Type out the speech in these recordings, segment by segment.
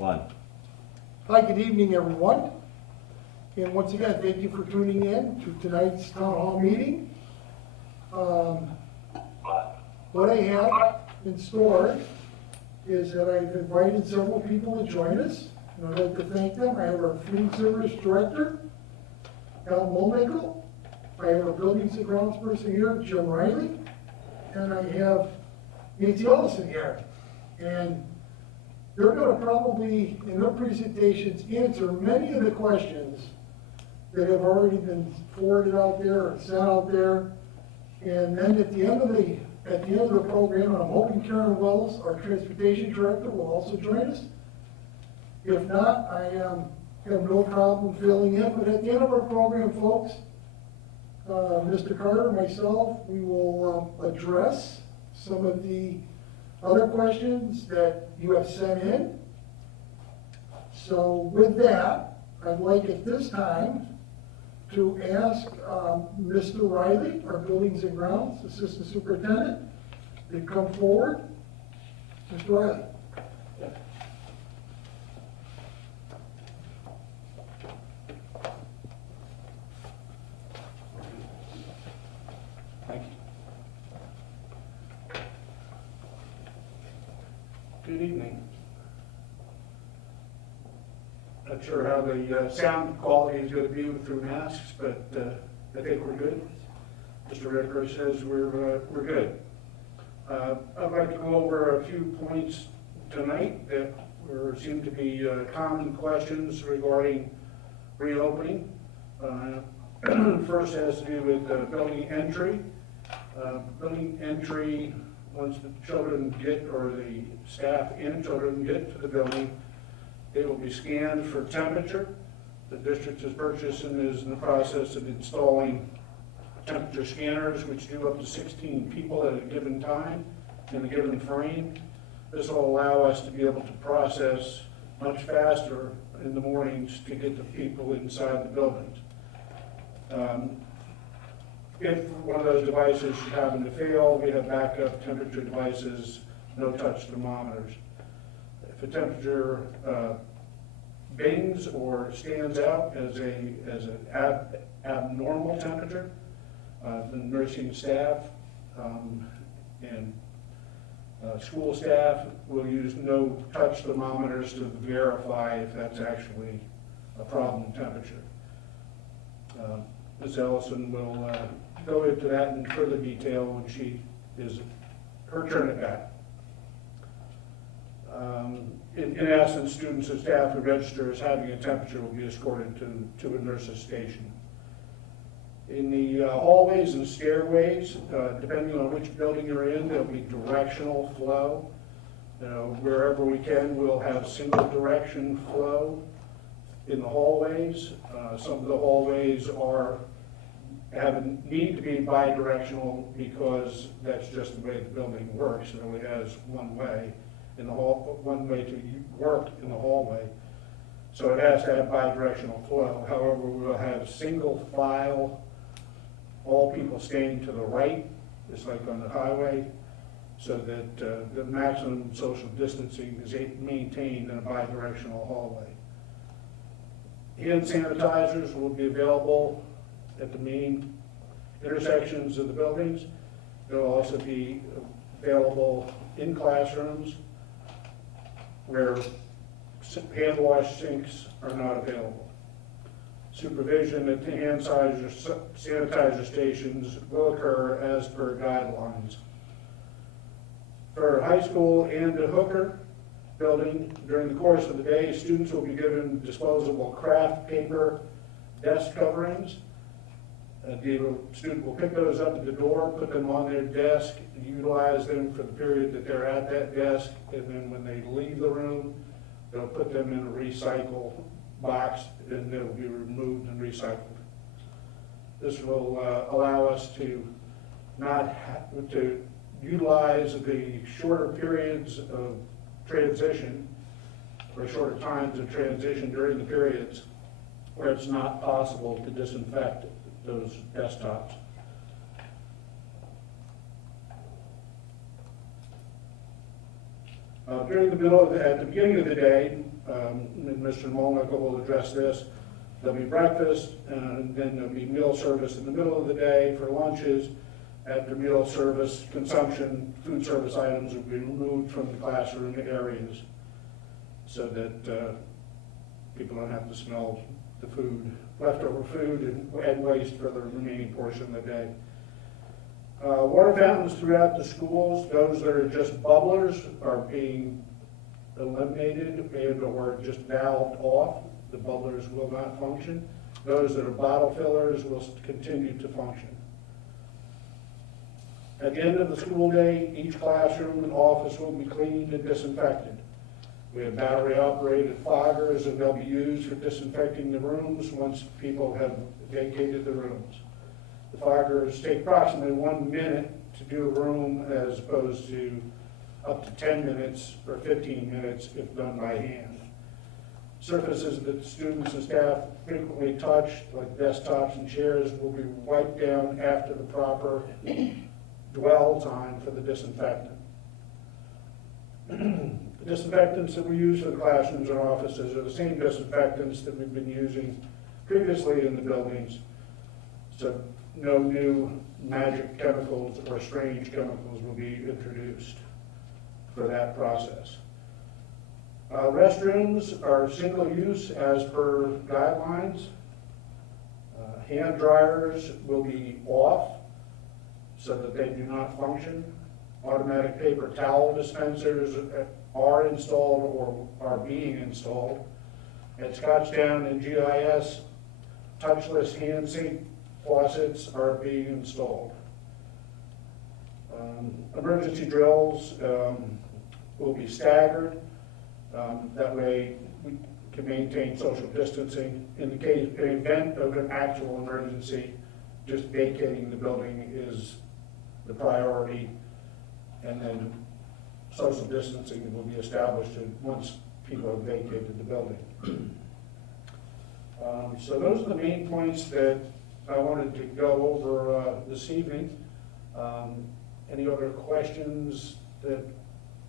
One. Hi, good evening, everyone. And once again, thank you for tuning in to tonight's town hall meeting. What I have in store is that I've invited several people to join us, and I'd like to thank them. I have our food service director, Al Mulnickle. I have our buildings and grounds person here, Jim Riley, and I have Nancy Ellison here. And they're going to probably, in their presentations, answer many of the questions that have already been forwarded out there or sent out there. And then at the end of the program, I'm hoping Karen Wells, our transportation director, will also join us. If not, I have no problem filling in. But at the end of our program, folks, Mr. Carter, myself, we will address some of the other questions that you have sent in. So with that, I'd like at this time to ask Mr. Riley, our Buildings and Grounds Assistant Superintendent, to come forward. Mr. Riley. Thank you. Good evening. Not sure how the sound quality is going to be through masks, but I think we're good. Mr. Ricker says we're good. I'd like to go over a few points tonight that seem to be common questions regarding reopening. First has to do with building entry. Building entry, once the children get, or the staff and children get to the building, they will be scanned for temperature. The district has purchased and is in the process of installing temperature scanners, which do up to 16 people at a given time in a given frame. This will allow us to be able to process much faster in the mornings to get the people inside the buildings. If one of those devices should happen to fail, we have backup temperature devices, no touch thermometers. If a temperature bings or stands out as an abnormal temperature, the nursing staff and school staff will use no touch thermometers to verify if that's actually a problem temperature. Ms. Ellison will go into that in further detail when she is her turn at bat. In essence, students and staff who register as having a temperature will be escorted to a nurse's station. In the hallways and stairways, depending on which building you're in, there'll be directional flow. Wherever we can, we'll have single direction flow in the hallways. Some of the hallways need to be bi-directional because that's just the way the building works. It only has one way to work in the hallway. So it has to have bi-directional flow. However, we'll have single file, all people staying to the right, just like on the highway, so that the maximum social distancing is maintained in a bi-directional hallway. Hand sanitizers will be available at the main intersections of the buildings. They'll also be available in classrooms where hand wash sinks are not available. Supervision at the hand sanitizer stations will occur as per guidelines. For high school and the Hooker building, during the course of the day, students will be given disposable craft paper desk coverings. The student will pick those up at the door, put them on their desk, and utilize them for the period that they're at that desk, and then when they leave the room, they'll put them in a recycle box, and they'll be removed and recycled. This will allow us to to utilize the shorter periods of transition, or shorter times of transition during the periods where it's not possible to disinfect those desktops. At the beginning of the day, and Mr. Molnick will address this, there'll be breakfast, and then there'll be meal service in the middle of the day for lunches. After meal service consumption, food service items will be removed from the classroom areas so that people don't have to smell the food, leftover food and waste for the remaining portion of the day. Water fountains throughout the schools, those that are just bubblers are being eliminated and or just valved off. The bubblers will not function. Those that are bottle fillers will continue to function. At the end of the school day, each classroom and office will be cleaned and disinfected. We have battery-operated foggers, and they'll be used for disinfecting the rooms once people have vacated the rooms. The foggers take approximately 1 minute to do a room as opposed to up to 10 minutes or 15 minutes if done by hand. Surfaces that students and staff frequently touch, like desktops and chairs, will be wiped down after the proper dwell time for the disinfectant. The disinfectants that we use for the classrooms and offices are the same disinfectants that we've been using previously in the buildings. So no new magic chemicals or strange chemicals will be introduced for that process. Restrooms are single use as per guidelines. Hand dryers will be off so that they do not function. Automatic paper towel dispensers are installed or are being installed. At Scotchtown and GIS, touchless hand sink faucets are being installed. Emergency drills will be staggered. That way we can maintain social distancing. In the event of an actual emergency, just vacating the building is the priority, and then social distancing will be established once people have vacated the building. So those are the main points that I wanted to go over this evening. Any other questions that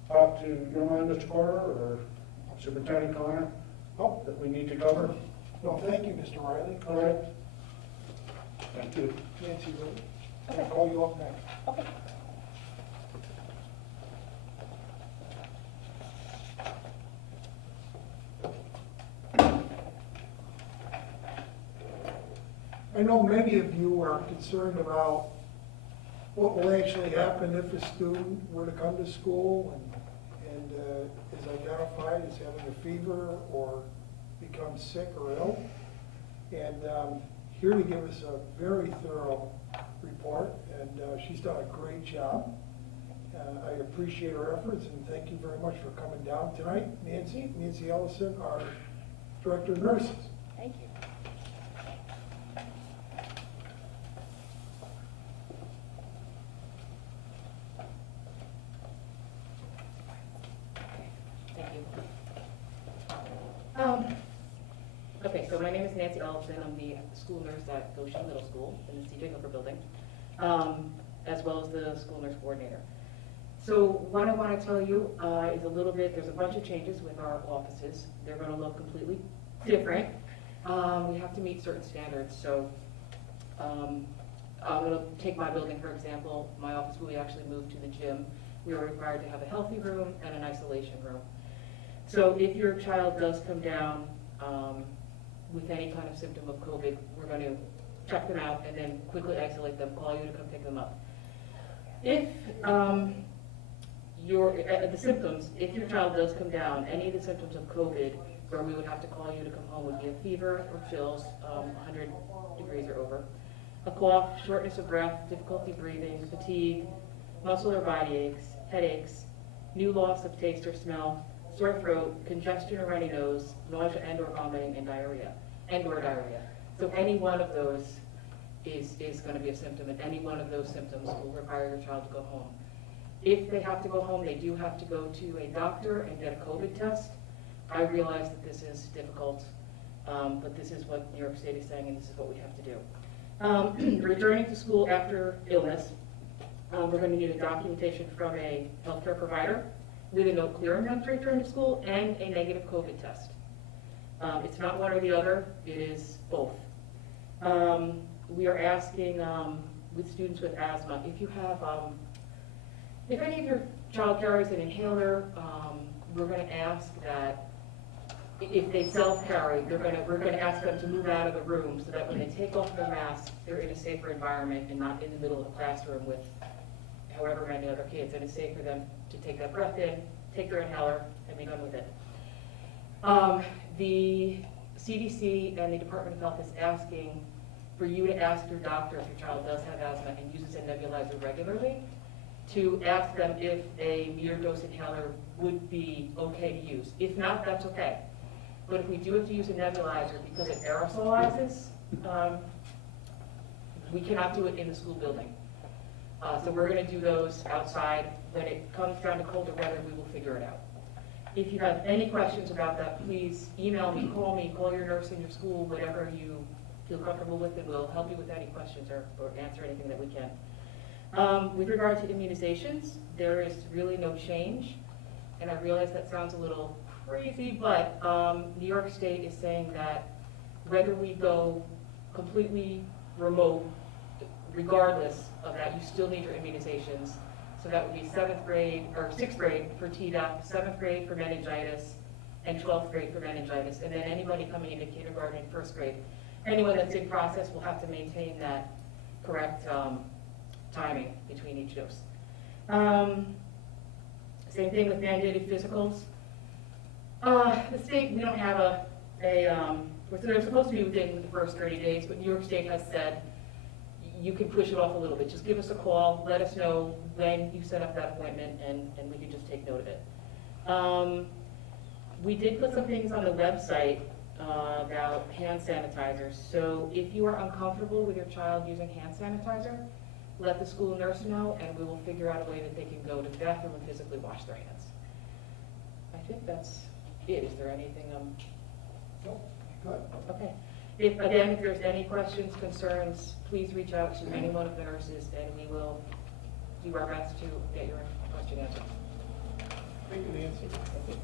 pop to your mind, Mr. Carter, or Superintendent Connor, that we need to cover? No, thank you, Mr. Riley. All right. Thank you. Nancy, I'll call you up next. Okay. I know many of you are concerned about what will actually happen if a student were to come to school and is identified as having a fever or become sick or ill. And here to give us a very thorough report, and she's done a great job. I appreciate her efforts, and thank you very much for coming down tonight. Nancy Ellison, our Director of Nurses. Thank you. Okay, so my name is Nancy Ellison. I'm the school nurse at Goshen Middle School in the CJ Hooker building, as well as the school nurse coordinator. So what I want to tell you is a little bit, there's a bunch of changes with our offices. They're going to look completely different. We have to meet certain standards. So I'm going to take my building, for example. My office will be actually moved to the gym. We are required to have a healthy room and an isolation room. So if your child does come down with any kind of symptom of COVID, we're going to check them out and then quickly isolate them, call you to come pick them up. If the symptoms, if your child does come down, any of the symptoms of COVID, where we would have to call you to come home, would be a fever or chills, 100 degrees or over, a cough, shortness of breath, difficulty breathing, fatigue, muscle or body aches, headaches, new loss of taste or smell, sore throat, congestion or runny nose, nausea and or vomiting, and diarrhea. So any one of those is going to be a symptom, and any one of those symptoms will require your child to go home. If they have to go home, they do have to go to a doctor and get a COVID test. I realize that this is difficult, but this is what New York State is saying, and this is what we have to do. Returning to school after illness, we're going to need a documentation from a healthcare provider with a no clearing them to return to school and a negative COVID test. It's not one or the other, it is both. We are asking, with students with asthma, if you have, if any of your child carries an inhaler, we're gonna ask that if they self-carry, we're gonna ask them to move out of the room so that when they take off their mask, they're in a safer environment and not in the middle of the classroom with however many other kids, and it's safe for them to take that breath in, take their inhaler, and be done with it. The CDC and the Department of Health is asking for you to ask your doctor if your child does have asthma and uses a nebulizer regularly, to ask them if a metered dose inhaler would be okay to use. If not, that's okay. But if we do have to use a nebulizer because it aerosolizes, we cannot do it in the school building. So we're gonna do those outside. When it comes down to colder weather, we will figure it out. If you have any questions about that, please email me, call your nurse in your school, whatever you feel comfortable with, and we'll help you with any questions or answer anything that we can. With regard to immunizations, there is really no change. And I realize that sounds a little crazy, but New York State is saying that whether we go completely remote, regardless of that, you still need your immunizations. So that would be 7th grade, or 6th grade for Tdap, 7th grade for meningitis, and 12th grade for meningitis. And then anybody coming into kindergarten and 1st grade, anyone that's in process will have to maintain that correct timing between each dose. Same thing with mandated physicals. The state, we don't have they're supposed to be within the first 30 days, but New York State has said you can push it off a little bit. Just give us a call, let us know when you set up that appointment, and we can just take note of it. We did put some things on the website about hand sanitizers. So if you are uncomfortable with your child using hand sanitizer, let the school nurse know, and we will figure out a way that they can go to the bathroom and physically wash their hands. I think that's it. Is there anything? Nope. Good. Okay. If there's any questions, concerns, please reach out to any one of the nurses, and we will do our best to get your question answered. Thank you, Nancy. Thank you.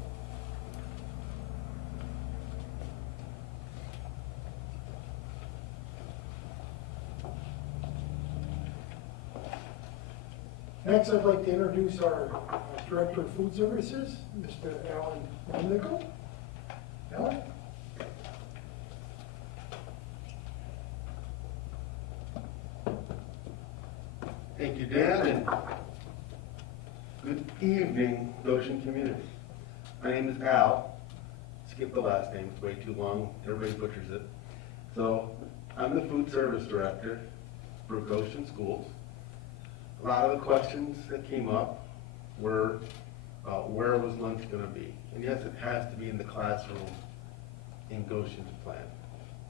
Next, I'd like to introduce our Director of Food Services, Mr. Alan Nickel. Alan? Thank you, Dan, and good evening, Goshen community. My name is Al. Skip the last name, it's way too long, everybody butchers it. So, I'm the food service director for Goshen Schools. A lot of the questions that came up were where was lunch going to be? And yes, it has to be in the classroom in Goshen's plan.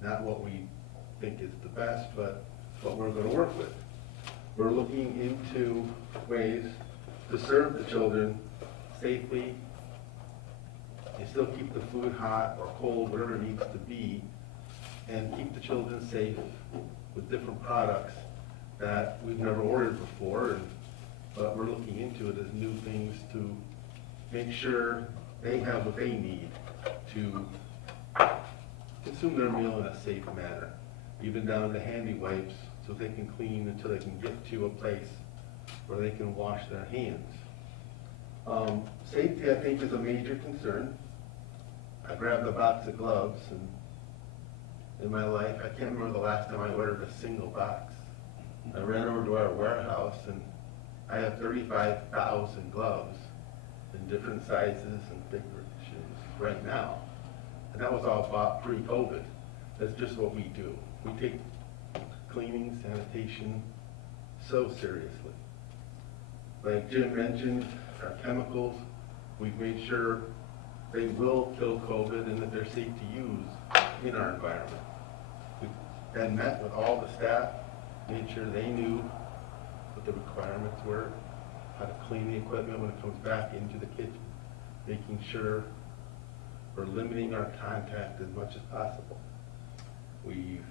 Not what we think is the best, but what we're going to work with. We're looking into ways to serve the children safely and still keep the food hot or cold, whatever it needs to be, and keep the children safe with different products that we've never ordered before, but we're looking into it as new things to make sure they have what they need to consume their meal in a safe manner, even down to handy wipes so they can clean until they can get to a place where they can wash their hands. Safety, I think, is a major concern. I grabbed a box of gloves, and in my life, I can't remember the last time I ordered a single box. I ran over to our warehouse, and I have 35,000 gloves in different sizes and configurations right now. And that was all bought pre-COVID. That's just what we do. We take cleaning, sanitation so seriously. Like Jim mentioned, our chemicals, we've made sure they will kill COVID and that they're safe to use in our environment. We then met with all the staff, made sure they knew what the requirements were, how to clean the equipment when it comes back into the kitchen, making sure we're limiting our contact as much as possible. We've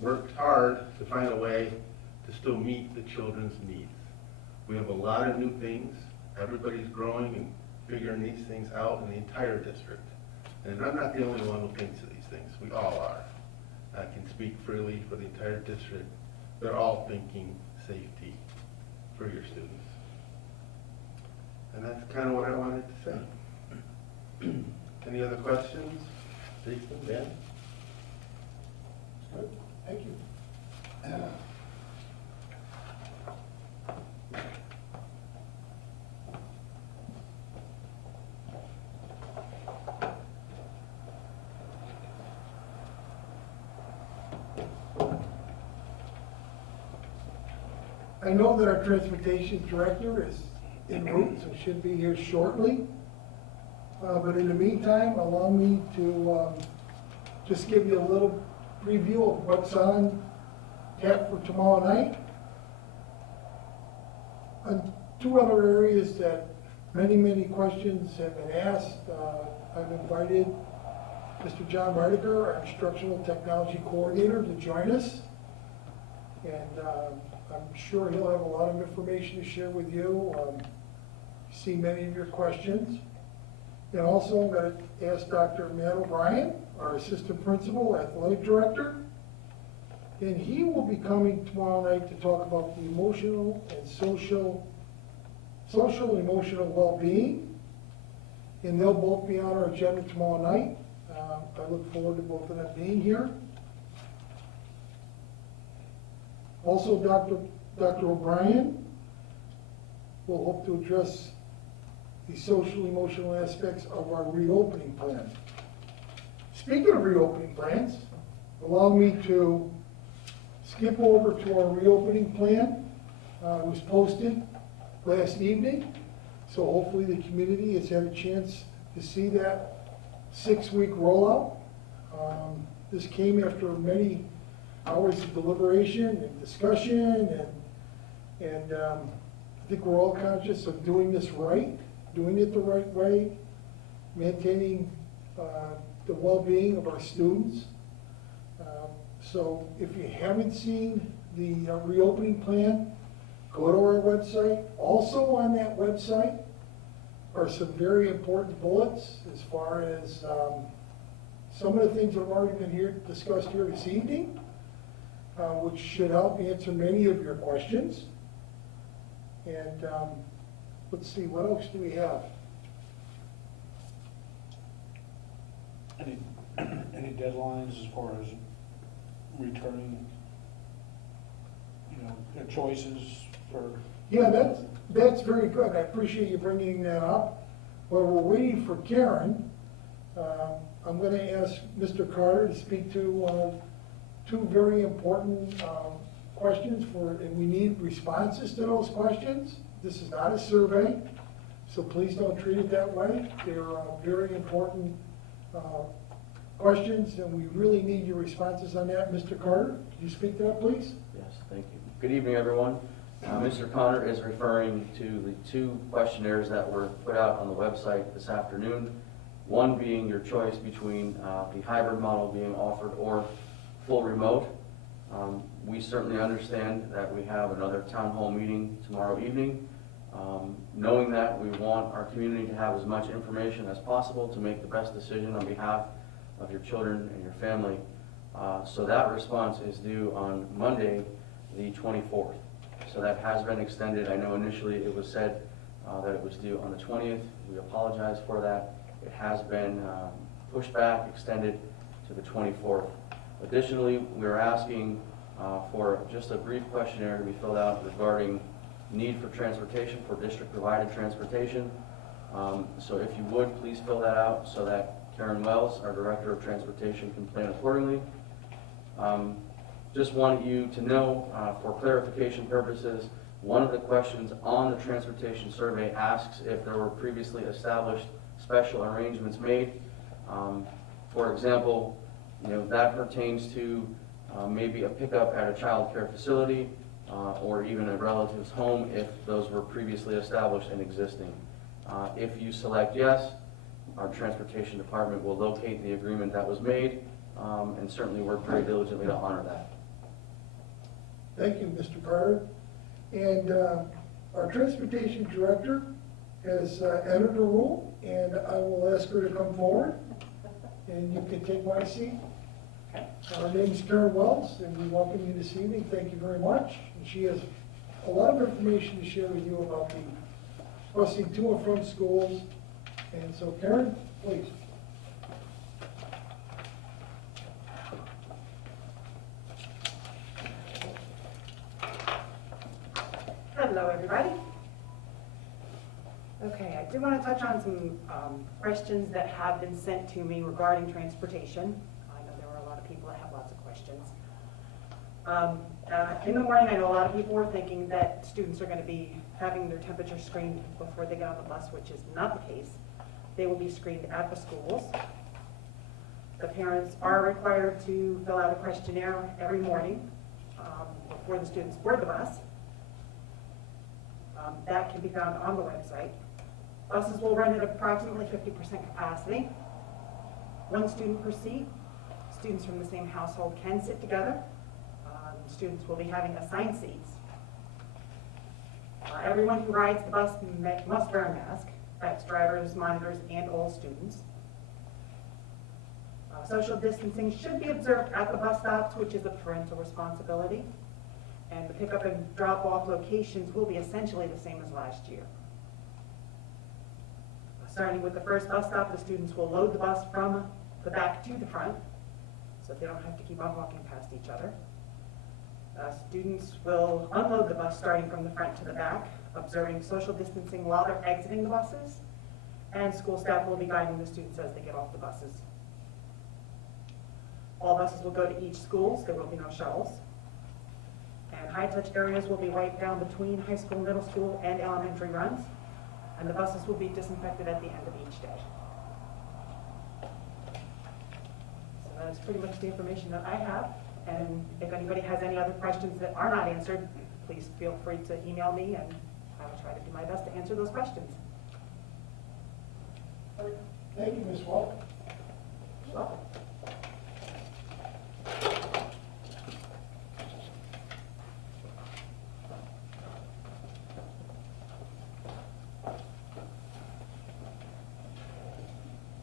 worked hard to find a way to still meet the children's needs. We have a lot of new things. Everybody's growing and figuring these things out in the entire district. And I'm not the only one who thinks of these things. We all are. I can speak freely for the entire district. They're all thinking safety for your students. And that's kind of what I wanted to say. Any other questions? Jason, Ben? Good. Thank you. I know that our transportation director is en route, so should be here shortly. But in the meantime, allow me to just give you a little preview of what's on tap for tomorrow night. And two other areas that many questions have been asked. I've invited Mr. John Mardiger, our instructional technology coordinator, to join us. And I'm sure he'll have a lot of information to share with you. See many of your questions. And also, I'm going to ask Dr. Matt O'Brien, our assistant principal, athletic director. And he will be coming tomorrow night to talk about the emotional and social and emotional well-being. And they'll both be on our agenda tomorrow night. I look forward to both of them being here. Also, Dr. O'Brien will hope to address the social emotional aspects of our reopening plan. Speaking of reopening plans, allow me to skip over to our reopening plan. It was posted last evening, so hopefully the community has had a chance to see that 6-week rollout. This came after many hours of deliberation and discussion, and I think we're all conscious of doing this right, doing it the right way, maintaining the well-being of our students. So if you haven't seen the reopening plan, go to our website. Also on that website are some very important bullets as far as some of the things that have already been discussed here this evening, which should help answer many of your questions. And let's see, what else do we have? Any deadlines as far as returning, their choices for? Yeah, that's very good. I appreciate you bringing that up. While we're waiting for Karen, I'm going to ask Mr. Carter to speak to two very important questions and we need responses to those questions. This is not a survey, so please don't treat it that way. They're very important questions, and we really need your responses on that. Mr. Carter, could you speak to that, please? Yes, thank you. Good evening, everyone. Mr. Connor is referring to the 2 questionnaires that were put out on the website this afternoon. One being your choice between the hybrid model being offered or full remote. We certainly understand that we have another town hall meeting tomorrow evening. Knowing that, we want our community to have as much information as possible to make the best decision on behalf of your children and your family. So that response is due on Monday, the 24th. So that has been extended. I know initially it was said that it was due on the 20th. We apologize for that. It has been pushed back, extended to the 24th. Additionally, we're asking for just a brief questionnaire to be filled out regarding need for transportation, for district-provided transportation. So if you would, please fill that out so that Karen Wells, our Director of Transportation, can plan accordingly. Just wanted you to know, for clarification purposes, one of the questions on the transportation survey asks if there were previously established special arrangements made. For example, that pertains to maybe a pickup at a child care facility or even a relative's home if those were previously established and existing. If you select yes, our transportation department will locate the agreement that was made and certainly work very diligently to honor that. Thank you, Mr. Carter. And Our transportation director has entered the room, and I will ask her to come forward, and you can take my seat. Her name's Karen Wells, and we welcome you this evening. Thank you very much. And she has a lot of information to share with you about the busing to and from schools. And so, Karen, please. Hello, everybody. Okay, I do want to touch on some questions that have been sent to me regarding transportation. I know there were a lot of people that have lots of questions. In the morning, I know a lot of people were thinking that students are going to be having their temperature screened before they get on the bus, which is not the case. They will be screened at the schools. The parents are required to fill out a questionnaire every morning before the students board the bus. That can be found on the website. Buses will run at approximately 50% capacity. One student per seat. Students from the same household can sit together. Students will be having assigned seats. Everyone who rides the bus must wear a mask. That's drivers, monitors, and all students. Social distancing should be observed at the bus stops, which is a parental responsibility. And the pickup and drop-off locations will be essentially the same as last year. Starting with the first bus stop, the students will load the bus from the back to the front, so they don't have to keep on walking past each other. Students will unload the bus starting from the front to the back, observing social distancing while they're exiting the buses, and school staff will be guiding the students as they get off the buses. All buses will go to each school, so there will be no shuttles. And high-touch areas will be right down between high school, middle school, and elementary runs, and the buses will be disinfected at the end of each day. So that is pretty much the information that I have. And if anybody has any other questions that are not answered, please feel free to email me, and I will try to do my best to answer those questions. Thank you, Ms. Wells. Welcome.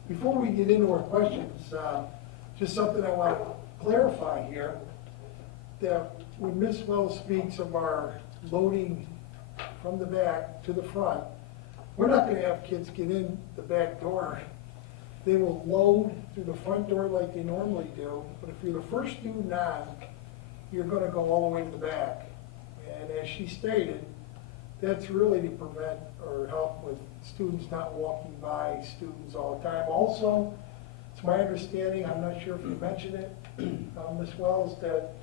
Before we get into our questions, just something I want to clarify here, that when Ms. Wells speaks of our loading from the back to the front, we're not going to have kids get in the back door. They will load through the front door like they normally do, but if you're the first student on, you're going to go all the way to the back. And as she stated, that's really to prevent or help with students not walking by students all the time. Also, it's my understanding, I'm not sure if you mentioned it, Ms. Wells, that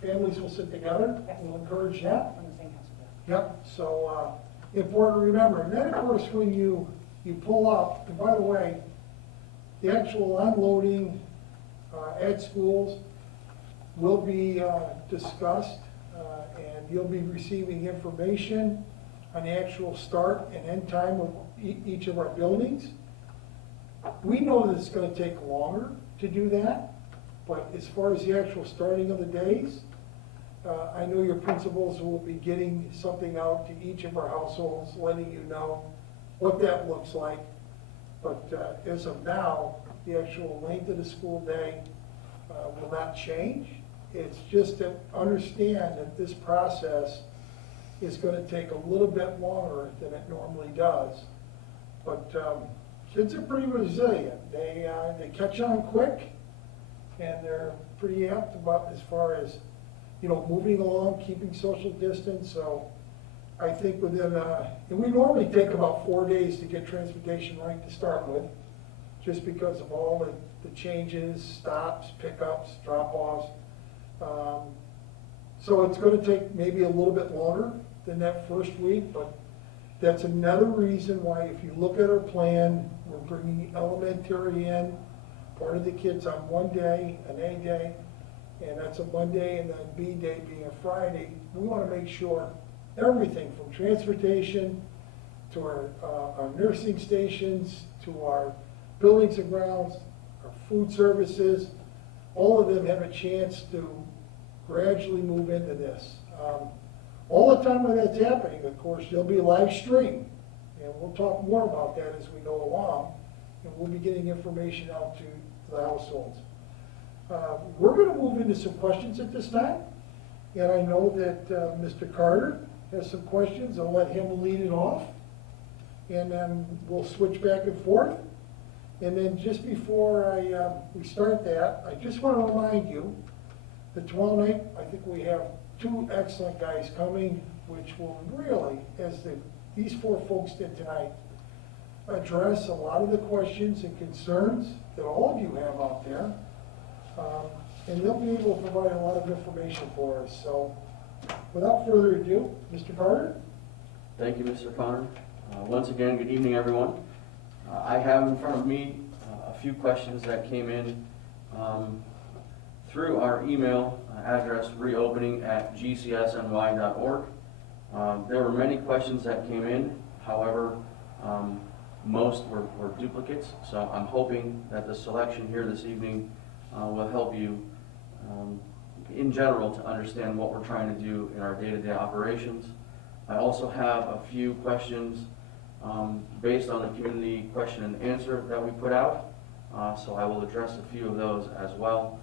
families will sit together. We'll encourage that. From the same house. Yep, so important to remember. And then, of course, when you pull up, and by the way, the actual unloading at schools will be discussed, and you'll be receiving information on the actual start and end time of each of our buildings. We know that it's going to take longer to do that, but as far as the actual starting of the days, I know your principals will be getting something out to each of our households, letting you know what that looks like. But as of now, the actual length of the school day will not change. It's just to understand that this process is going to take a little bit longer than it normally does. But kids are pretty resilient. They catch on quick, and they're pretty apt about as far as, you know, moving along, keeping social distance. So I think within, and we normally take about 4 days to get transportation right to start with, just because of all the changes, stops, pickups, drop-offs. So it's going to take maybe a little bit longer than that first week, but that's another reason why, if you look at our plan, we're bringing elementary in, part of the kids on one day, an A day, and that's a Monday, and then B day being a Friday. We want to make sure everything from transportation to our nursing stations, to our buildings and grounds, our food services, all of them have a chance to gradually move into this. all the time when that's happening, of course, there'll be live stream. And we'll talk more about that as we go along, and we'll be getting information out to the households. We're gonna move into some questions at this time, and I know that Mr. Carter has some questions. I'll let him lead it off, and then we'll switch back and forth. And then just before we start that, I just want to remind you that tomorrow night, I think we have two excellent guys coming, which will really, as these four folks did tonight, address a lot of the questions and concerns that all of you have out there. And they'll be able to provide a lot of information for us. So without further ado, Mr. Carter? Thank you, Mr. Connor. Once again, good evening, everyone. I have in front of me a few questions that came in through our email address reopening@gcsny.org. There were many questions that came in. However, most were duplicates, so I'm hoping that the selection here this evening will help you in general to understand what we're trying to do in our day-to-day operations. I also have a few questions based on the community question and answer that we put out, so I will address a few of those as well.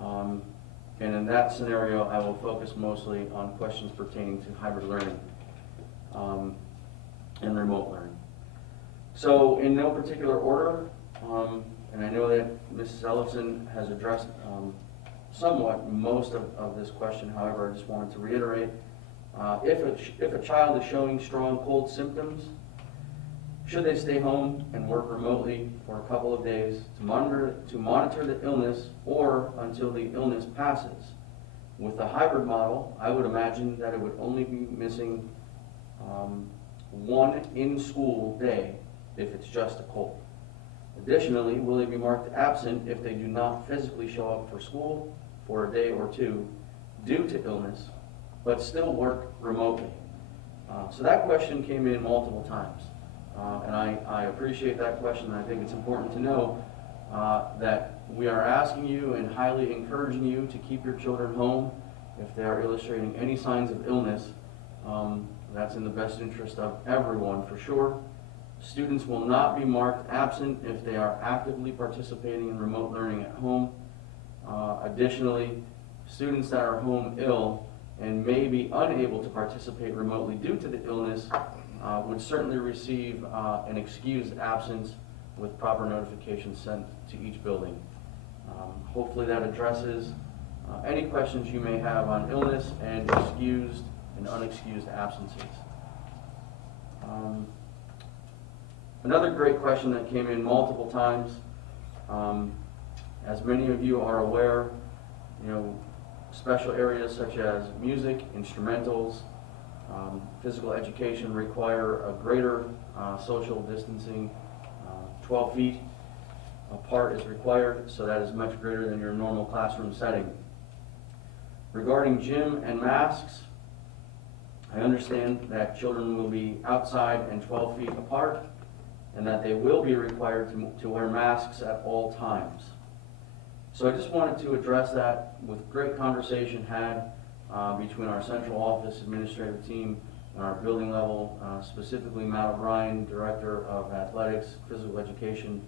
And in that scenario, I will focus mostly on questions pertaining to hybrid learning and remote learning. So in no particular order, and I know that Mrs. Ellison has addressed somewhat most of this question. However, I just wanted to reiterate, if a child is showing strong cold symptoms, should they stay home and work remotely for a couple of days to monitor the illness or until the illness passes? With the hybrid model, I would imagine that it would only be missing one in-school day if it's just a cold. Additionally, will they be marked absent if they do not physically show up for school for a day or two due to illness, but still work remotely? So that question came in multiple times. And I appreciate that question. I think it's important to know that we are asking you and highly encouraging you to keep your children home if they are illustrating any signs of illness. That's in the best interest of everyone for sure. Students will not be marked absent if they are actively participating in remote learning at home. Additionally, students that are home ill and may be unable to participate remotely due to the illness would certainly receive an excused absence with proper notification sent to each building. Hopefully that addresses any questions you may have on illness and excused and unexcused absences. Another great question that came in multiple times, as many of you are aware, special areas such as music, instrumentals, physical education require a greater social distancing. 12 feet apart is required, so that is much greater than your normal classroom setting. Regarding gym and masks, I understand that children will be outside and 12 feet apart, and that they will be required to wear masks at all times. So I just wanted to address that with great conversation had between our central office administrative team and our building level, specifically Matt O'Brien, Director of Athletics, Physical Education.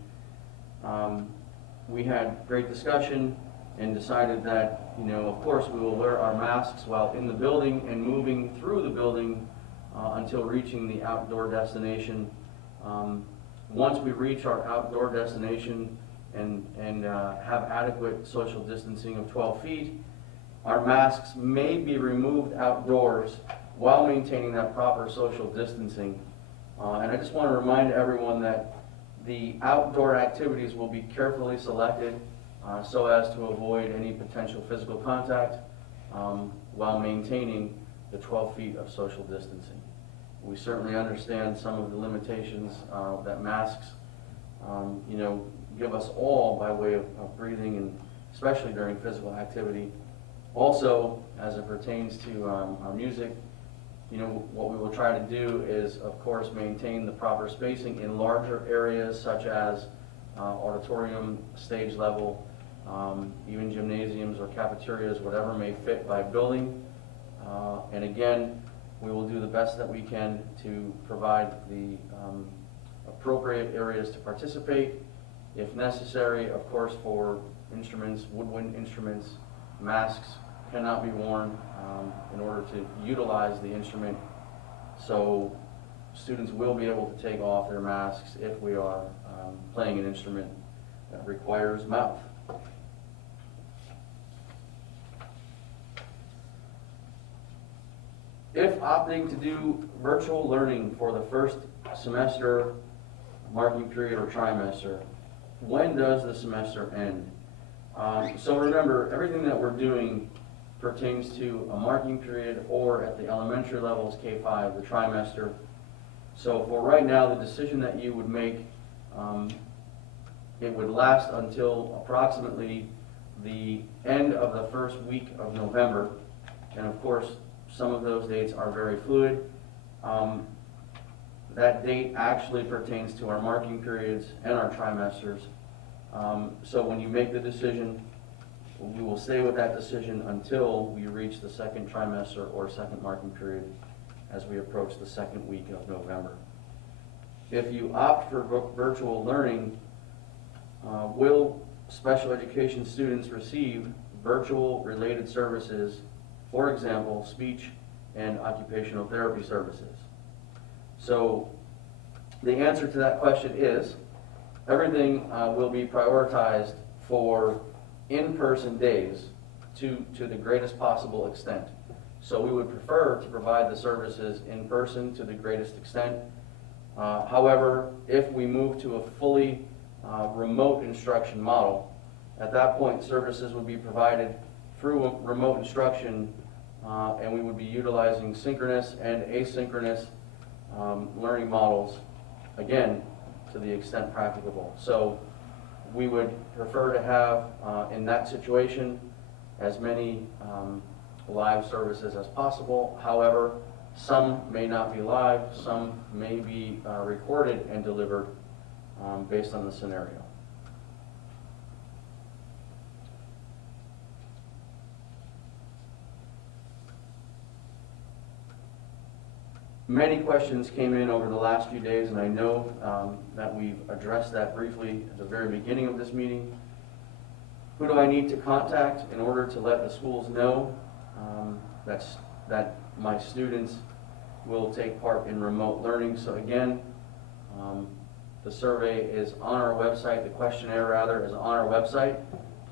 We had great discussion and decided that, of course we will wear our masks while in the building and moving through the building until reaching the outdoor destination. Once we reach our outdoor destination and have adequate social distancing of 12 feet, our masks may be removed outdoors while maintaining that proper social distancing. And I just want to remind everyone that the outdoor activities will be carefully selected so as to avoid any potential physical contact while maintaining the 12 feet of social distancing. We certainly understand some of the limitations that masks, give us all by way of breathing, and especially during physical activity. Also, as it pertains to our music, what we will try to do is, of course, maintain the proper spacing in larger areas such as auditorium, stage level, even gymnasiums or cafeterias, whatever may fit by building. And again, We will do the best that we can to provide the appropriate areas to participate. If necessary, of course, for instruments, woodwind instruments, masks cannot be worn in order to utilize the instrument. So students will be able to take off their masks if we are playing an instrument that requires mouth. If opting to do virtual learning for the first semester, marking period, or trimester, when does the semester end? So remember, everything that we're doing pertains to a marking period or at the elementary levels, K-5, the trimester. So for right now, the decision that you would make, it would last until approximately the end of the first week of November. And of course, some of those dates are very fluid. That date actually pertains to our marking periods and our trimesters. So when you make the decision, we will stay with that decision until we reach the second trimester or second marking period as we approach the second week of November. If you opt for virtual learning, will special education students receive virtual related services, for example, speech and occupational therapy services? So the answer to that question is everything will be prioritized for in-person days to the greatest possible extent. So we would prefer to provide the services in person to the greatest extent. However, if we move to a fully remote instruction model, at that point services would be provided through remote instruction, and we would be utilizing synchronous and asynchronous learning models, again, to the extent practicable. So we would prefer to have, in that situation, as many live services as possible. However, some may not be live, some may be recorded and delivered based on the scenario. Many questions came in over the last few days, and I know that we've addressed that briefly at the very beginning of this meeting. Who do I need to contact in order to let the schools know that my students will take part in remote learning? So again, the survey is on our website, the questionnaire rather is on our website.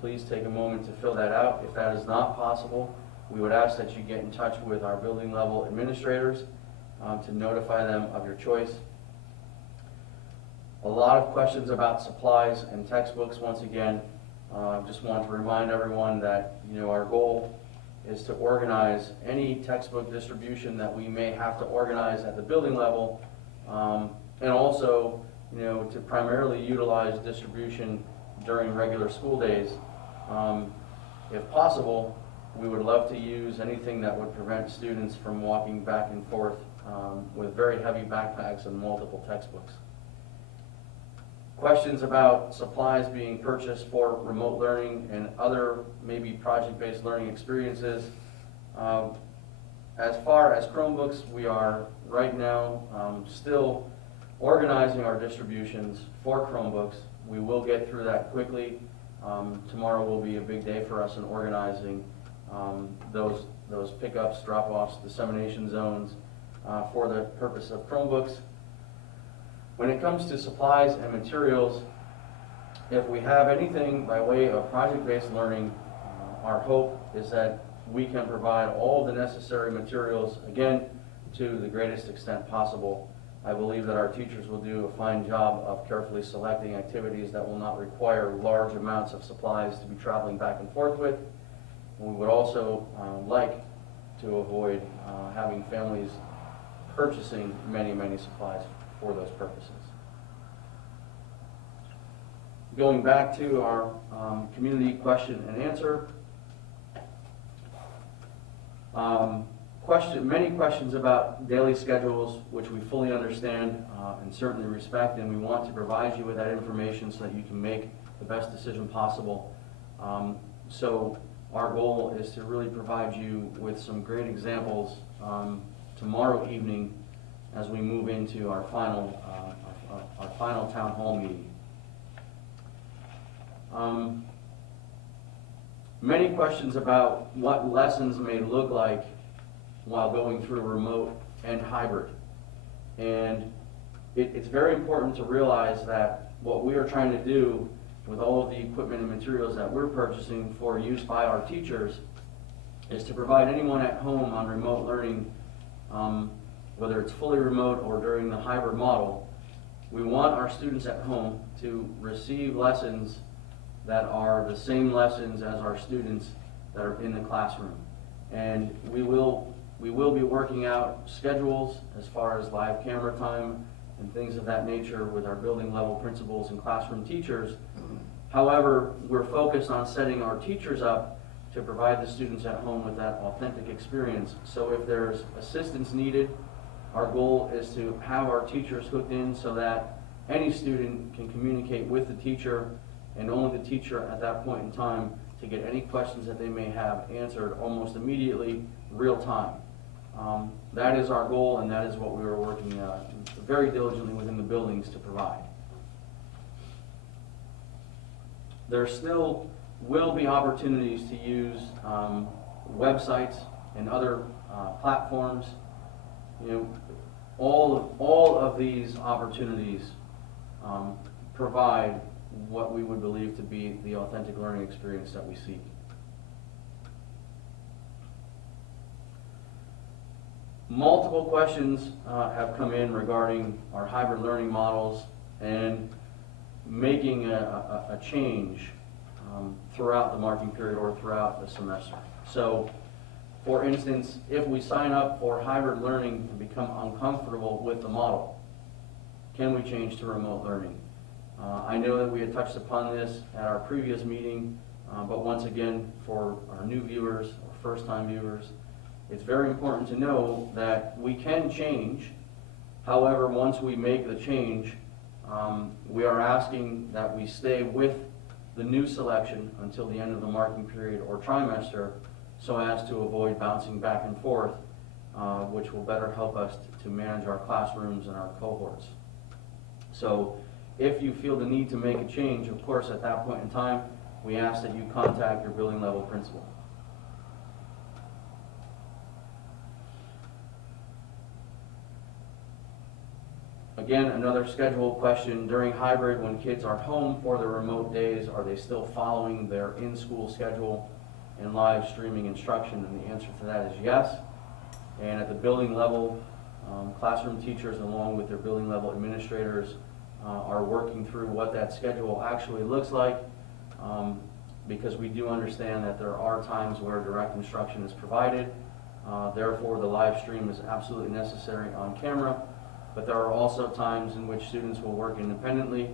Please take a moment to fill that out. If that is not possible, we would ask that you get in touch with our building level administrators to notify them of your choice. A lot of questions about supplies and textbooks. Once again, just want to remind everyone that our goal is to organize any textbook distribution that we may have to organize at the building level, and also to primarily utilize distribution during regular school days. If possible, we would love to use anything that would prevent students from walking back and forth with very heavy backpacks and multiple textbooks. Questions about supplies being purchased for remote learning and other maybe project-based learning experiences. As far as Chromebooks, we are right now still organizing our distributions for Chromebooks. We will get through that quickly. Tomorrow will be a big day for us in organizing those pickups, drop-offs, dissemination zones for the purpose of Chromebooks. When it comes to supplies and materials, if we have anything by way of project-based learning, our hope is that we can provide all the necessary materials, again, to the greatest extent possible. I believe that our teachers will do a fine job of carefully selecting activities that will not require large amounts of supplies to be traveling back and forth with. We would also like to avoid having families purchasing many supplies for those purposes. Going back to our community question and answer. Many questions about daily schedules, which we fully understand and certainly respect, and we want to provide you with that information so that you can make the best decision possible. So our goal is to really provide you with some great examples tomorrow evening as we move into our final town hall meeting. Many questions about what lessons may look like while going through remote and hybrid. And it's very important to realize that what we are trying to do with all of the equipment and materials that we're purchasing for use by our teachers is to provide anyone at home on remote learning, whether it's fully remote or during the hybrid model, we want our students at home to receive lessons that are the same lessons as our students that are in the classroom. And we will be working out schedules as far as live camera time and things of that nature with our building level principals and classroom teachers. However, we're focused on setting our teachers up to provide the students at home with that authentic experience. So if there's assistance needed, our goal is to have our teachers hooked in so that any student can communicate with the teacher and only the teacher at that point in time to get any questions that they may have answered almost immediately, real time. That is our goal, and that is what we are working very diligently within the buildings to provide. There still will be opportunities to use websites and other platforms. You know, all of these opportunities provide what we would believe to be the authentic learning experience that we seek. Multiple questions have come in regarding our hybrid learning models and making a change throughout the marking period or throughout the semester. So, for instance, if we sign up for hybrid learning and become uncomfortable with the model, can we change to remote learning? I know that we had touched upon this at our previous meeting, but once again, for our new viewers or first-time viewers, it's very important to know that we can change. However, once we make the change, we are asking that we stay with the new selection until the end of the marking period or trimester, so as to avoid bouncing back and forth, which will better help us to manage our classrooms and our cohorts. So if you feel the need to make a change, of course, at that point in time, we ask that you contact your building level principal. Again, another schedule question: during hybrid, when kids are home for their remote days, are they still following their in-school schedule and live streaming instruction? And the answer to that is yes. And at the building level, classroom teachers along with their building level administrators are working through what that schedule actually looks like, because we do understand that there are times where direct instruction is provided. Therefore, the live stream is absolutely necessary on camera. But there are also times in which students will work independently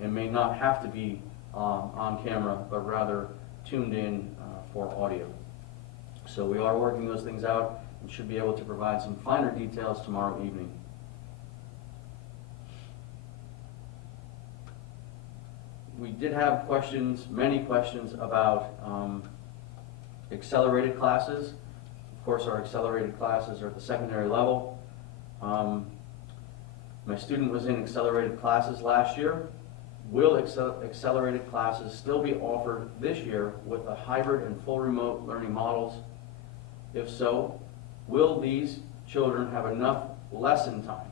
and may not have to be on camera, but rather tuned in for audio. So we are working those things out and should be able to provide some finer details tomorrow evening. We did have questions, many questions about accelerated classes. Of course, our accelerated classes are at the secondary level. My student was in accelerated classes last year. Will accelerated classes still be offered this year with the hybrid and full remote learning models? If so, will these children have enough lesson time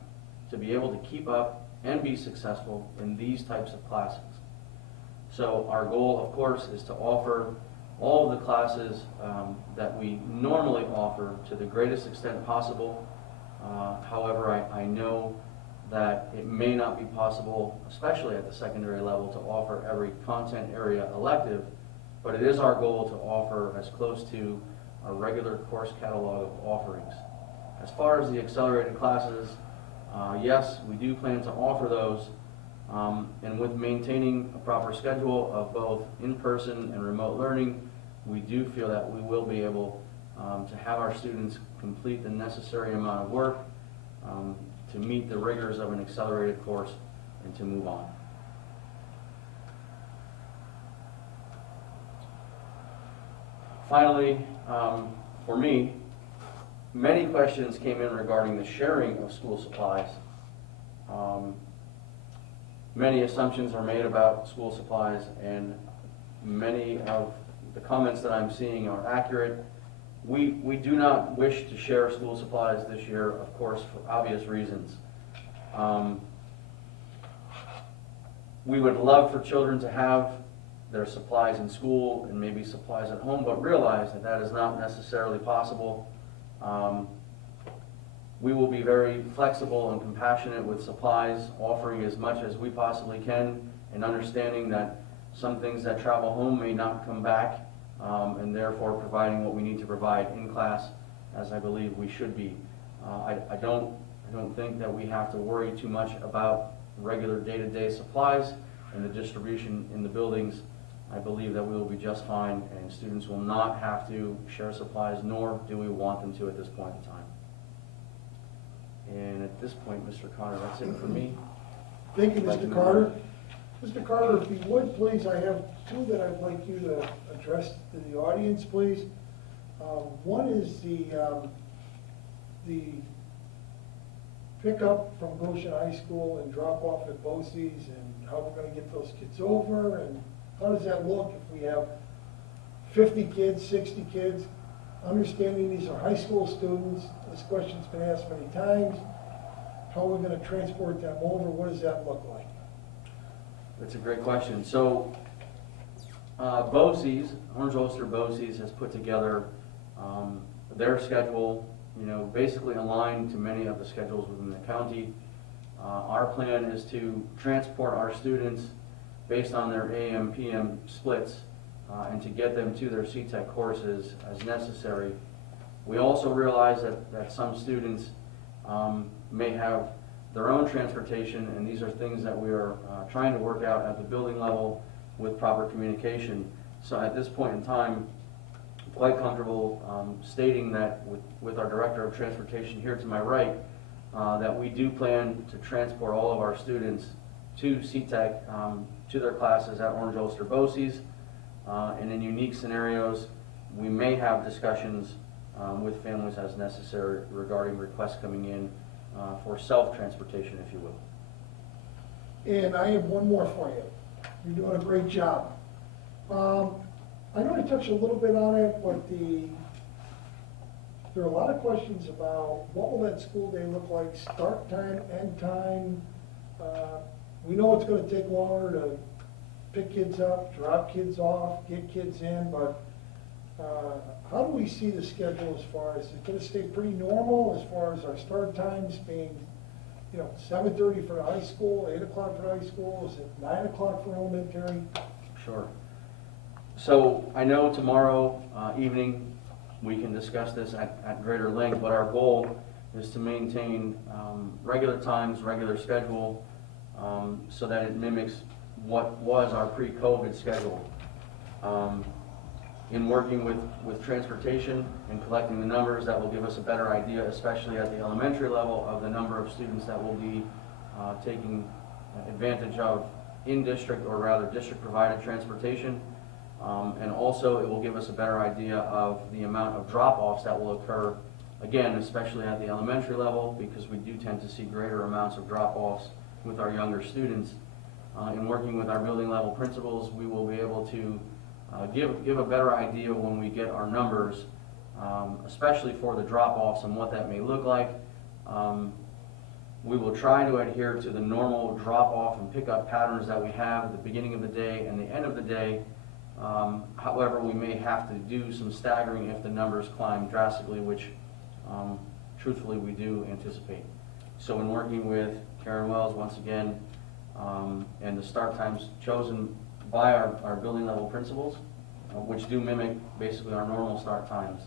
to be able to keep up and be successful in these types of classes? So our goal, of course, is to offer all of the classes that we normally offer to the greatest extent possible. However, I know that it may not be possible, especially at the secondary level, to offer every content area elective, but it is our goal to offer as close to our regular course catalog of offerings. As far as the accelerated classes, yes, we do plan to offer those, and with maintaining a proper schedule of both in-person and remote learning, we do feel that we will be able to have our students complete the necessary amount of work to meet the rigors of an accelerated course and to move on. Finally, for me, Many questions came in regarding the sharing of school supplies. Many assumptions are made about school supplies, and many of the comments that I'm seeing are accurate. We do not wish to share school supplies this year, of course, for obvious reasons. We would love for children to have their supplies in school and maybe supplies at home, but realize that that is not necessarily possible. We will be very flexible and compassionate with supplies, offering as much as we possibly can, and understanding that some things that travel home may not come back, and therefore providing what we need to provide in class, as I believe we should be. I don't think that we have to worry too much about regular day-to-day supplies and the distribution in the buildings. I believe that we will be just fine, and students will not have to share supplies, nor do we want them to at this point in time. And at this point, Mr. Connor, that's it for me. Thank you, Mr. Carter. Mr. Carter, if you would, please, I have two that I'd like you to address to the audience, please. One is the pickup from Goshen High School and drop off at BOCES, and how we're gonna get those kids over, and how does that look if we have 50 kids, 60 kids? Understanding these are high school students, this question's been asked many times. How are we gonna transport them over? What does that look like? That's a great question. So, BOCES, Orange Ulster BOCES has put together their schedule, basically aligned to many of the schedules within the county. Our plan is to transport our students based on their AM/PM splits, and to get them to their CTEC courses as necessary. We also realize that some students may have their own transportation, and these are things that we are trying to work out at the building level with proper communication. So at this point in time, I'm quite comfortable stating that with our Director of Transportation here to my right, that we do plan to transport all of our students to CTEC, to their classes at Orange Ulster BOCES. And in unique scenarios, we may have discussions with families as necessary regarding requests coming in for self-transportation, if you will. And I have one more for you. You're doing a great job. I know I touched a little bit on it, but there are a lot of questions about what will that school day look like, start time, end time. We know it's gonna take longer to pick kids up, drop kids off, get kids in, but how do we see the schedule as far as, is it gonna stay pretty normal as far as our start times being, 7:30 for the high school, 8 o'clock for high school, is it 9 o'clock for elementary? Sure. So I know tomorrow evening we can discuss this at greater length, but our goal is to maintain regular times, regular schedule, so that it mimics what was our pre-COVID schedule. In working with transportation and collecting the numbers, that will give us a better idea, especially at the elementary level, of the number of students that will be taking advantage of in-district, or rather district-provided transportation. And also it will give us a better idea of the amount of drop-offs that will occur, again, especially at the elementary level, because we do tend to see greater amounts of drop-offs with our younger students. In working with our building level principals, we will be able to give a better idea when we get our numbers, especially for the drop-offs and what that may look like. We will try to adhere to the normal drop-off and pickup patterns that we have at the beginning of the day and the end of the day. However, we may have to do some staggering if the numbers climb drastically, which truthfully we do anticipate. So in working with Karen Wells, once again, and the start times chosen by our building level principals, which do mimic basically our normal start times,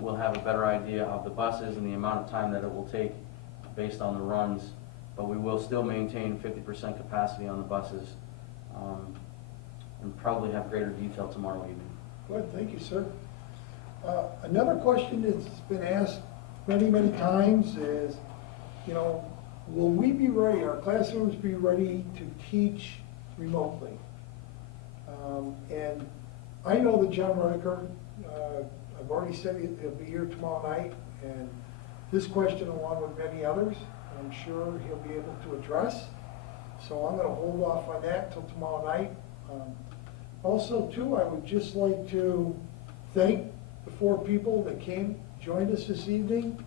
we'll have a better idea of the buses and the amount of time that it will take based on the runs, but we will still maintain 50% capacity on the buses, and probably have greater detail tomorrow evening. Good, thank you, sir. Another question that's been asked many, many times is, will we be ready, our classrooms be ready to teach remotely? And I know that John Rediker, I've already said he'll be here tomorrow night, And this question, along with many others, I'm sure he'll be able to address. So I'm gonna hold off on that till tomorrow night. Also, too, I would just like to thank the 4 people that joined us this evening.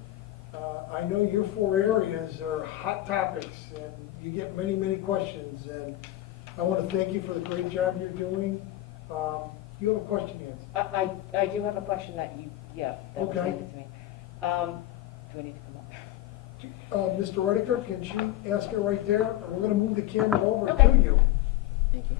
I know your 4 areas are hot topics, and you get many, many questions, and I want to thank you for the great job you're doing. You have a question, Nancy? I do have a question that that was Okay. handed to me. Do I need to come up? Mr. Rediker, can she ask it right there? We're going to move the camera over Okay. to you. Thank you.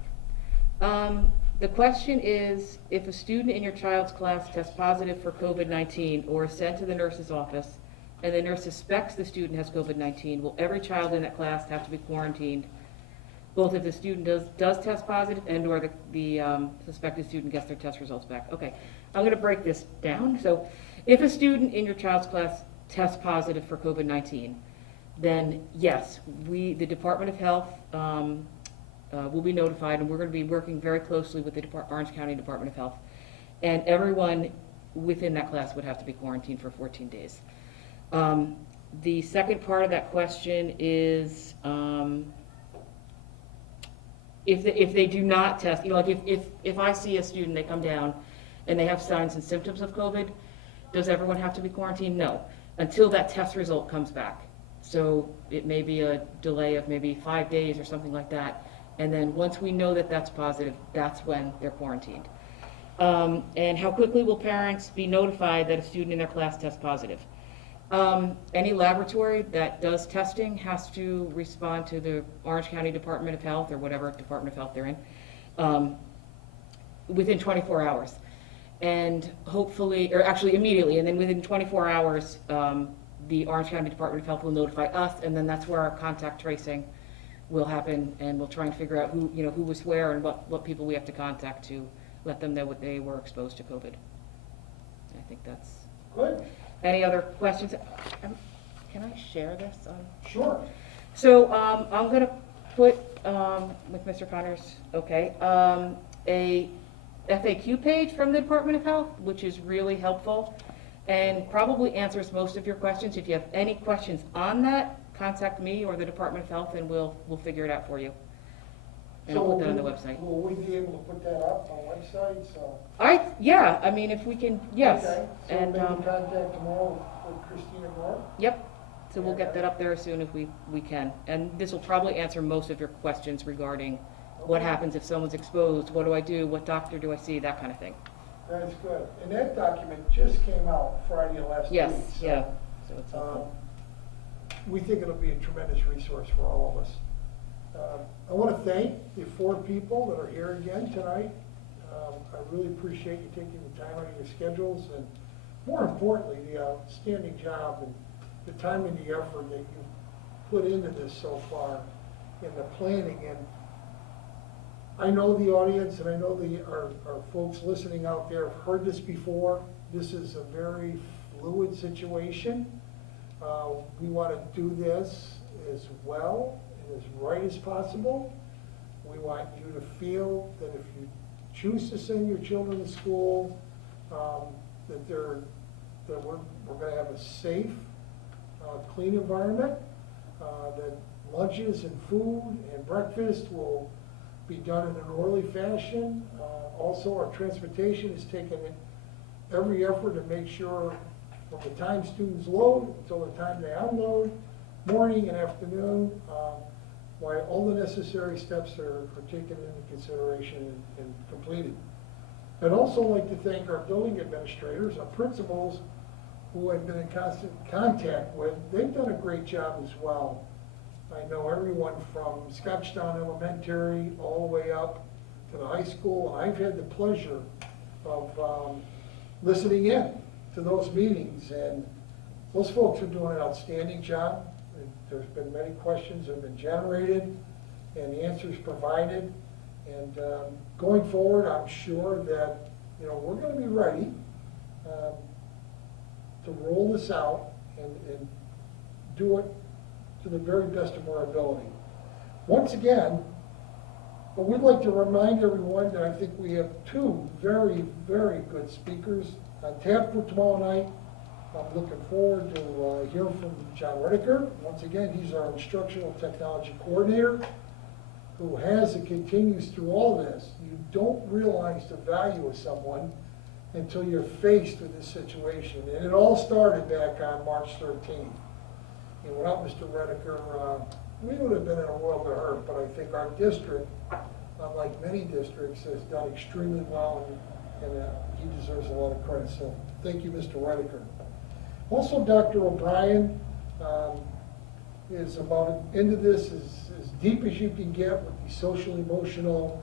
The question is, if a student in your child's class tests positive for COVID-19 or is sent to the nurse's office, and the nurse suspects the student has COVID-19, will every child in that class have to be quarantined, both if the student does test positive and or the suspected student gets their test results back? Okay, I'm going to break this down. So if a student in your child's class tests positive for COVID-19, then yes, the Department of Health will be notified, and we're going to be working very closely with the Orange County Department of Health. And everyone within that class would have to be quarantined for 14 days. The second part of that question is, if they do not test, like if I see a student, they come down and they have signs and symptoms of COVID, does everyone have to be quarantined? No, until that test result comes back. So it may be a delay of maybe 5 days or something like that. And then once we know that that's positive, that's when they're quarantined. And how quickly will parents be notified that a student in their class tests positive? Any laboratory that does testing has to respond to the Orange County Department of Health or whatever Department of Health they're in within 24 hours. And hopefully, or actually immediately, and then within 24 hours, the Orange County Department of Health will notify us, and then that's where our contact tracing will happen, and we'll try and figure out who was where and what people we have to contact to let them know what they were exposed to COVID. I think that's Good. Any other questions? Can I share this? Sure. So I'm going to put, with Mr. Connors, okay, a FAQ page from the Department of Health, which is really helpful and probably answers most of your questions. If you have any questions on that, contact me or the Department of Health, and we'll figure it out for you. And I'll put that on the website. Will we be able to put that up on the website? So. Yeah, I mean, if we can, yes. Okay. So And, maybe contact tomorrow with Christina Gore? Yep, so we'll get that up there as soon as we can. And this will probably answer most of your questions regarding what happens if someone's exposed, what do I do, what doctor do I see, that kind of thing. That's good. And that document just came out Friday of last week. Yes, so, yeah. So it's helpful. We think it'll be a tremendous resource for all of us. I want to thank the 4 people that are here again tonight. I really appreciate you taking the time out of your schedules, and more importantly, the outstanding job and the time and the effort that you've put into this so far in the planning. And I know the audience, and I know our folks listening out there have heard this before. This is a very fluid situation. We want to do this as well and as right as possible. We want you to feel that if you choose to send your children to school, that we're going to have a safe, clean environment, that lunches and food and breakfast will be done in an orderly fashion. Also, our transportation is taking every effort to make sure from the time students load until the time they unload, morning and afternoon, why all the necessary steps are taken into consideration and completed. I'd also like to thank our building administrators, our principals, who I've been in constant contact with. They've done a great job as well. I know everyone from Scotchtown Elementary all the way up to the high school, and I've had the pleasure of listening in to those meetings, and those folks are doing an outstanding job. There's been many questions that have been generated and answers provided, and going forward, I'm sure that we're going to be ready to roll this out and do it to the very best of our ability. Once again, we'd like to remind everyone that I think we have 2 very, very good speakers on tap for tomorrow night. I'm looking forward to hearing from John Redeker. Once again, he's our instructional technology coordinator who has and continues through all this. You don't realize the value of someone until you're faced with this situation. And it all started back on March 13th. And without Mr. Redeker, we would have been in a world of hurt, but I think our district, unlike many districts, has done extremely well, and he deserves a lot of credit. So thank you, Mr. Redeker. Also, Dr. O'Brien is about into this as deep as you can get with the social emotional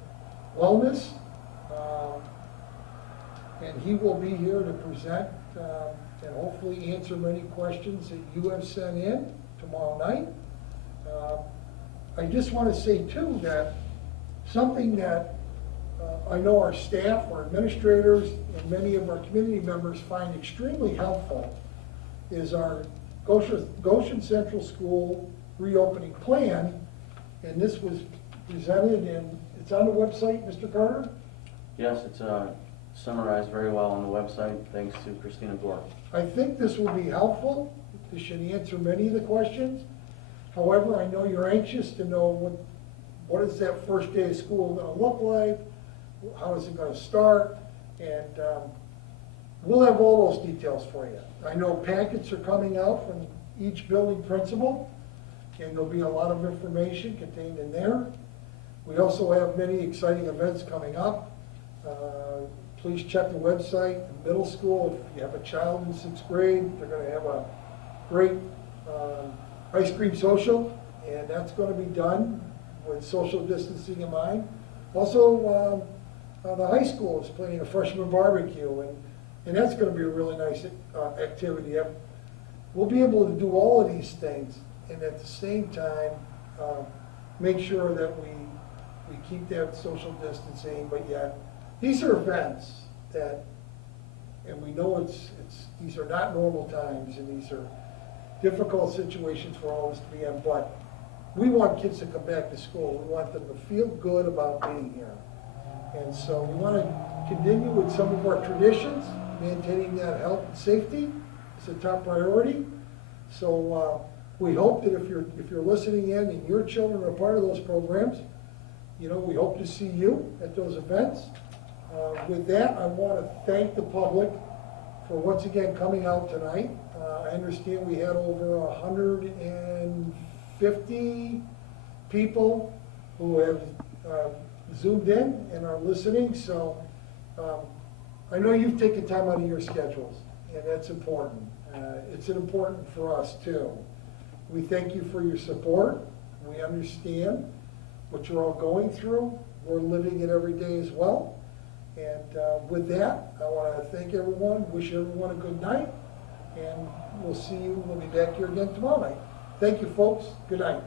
wellness. And he will be here to present and hopefully answer many questions that you have sent in tomorrow night. I just want to say too that something that I know our staff, our administrators, and many of our community members find extremely helpful is our Goshen Central School reopening plan. And this was presented and it's on the website, Mr. Carter? Yes, it's summarized very well on the website, thanks to Christina Gore. I think this will be helpful. This should answer many of the questions. However, I know you're anxious to know what is that first day of school going to look like, how is it going to start, and we'll have all those details for you. I know packets are coming out from each building principal, and there'll be a lot of information contained in there. We also have many exciting events coming up. Please check the website. The middle school, if you have a child in 6th grade, they're going to have a great ice cream social, and that's going to be done with social distancing in mind. Also, the high school is planning a freshman barbecue, and that's going to be a really nice activity. We'll be able to do all of these things, and at the same time, make sure that we keep that social distancing, but yet, these are events that, and we know these are not normal times, and these are difficult situations for all of us to be in, but we want kids to come back to school. We want them to feel good about being here. And so we want to continue with some of our traditions, maintaining that health and safety is a top priority. So we hope that if you're listening in and your children are part of those programs, you know, we hope to see you at those events. With that, I want to thank the public for once again coming out tonight. I understand we had over 150 people who have Zoomed in and are listening. So I know you've taken time out of your schedules, and that's important. It's important for us too. We thank you for your support. We understand what you're all going through. We're living it every day as well. And with that, I want to thank everyone, wish everyone a good night, and we'll see you, we'll be back here again tomorrow night. Thank you, folks. Good night.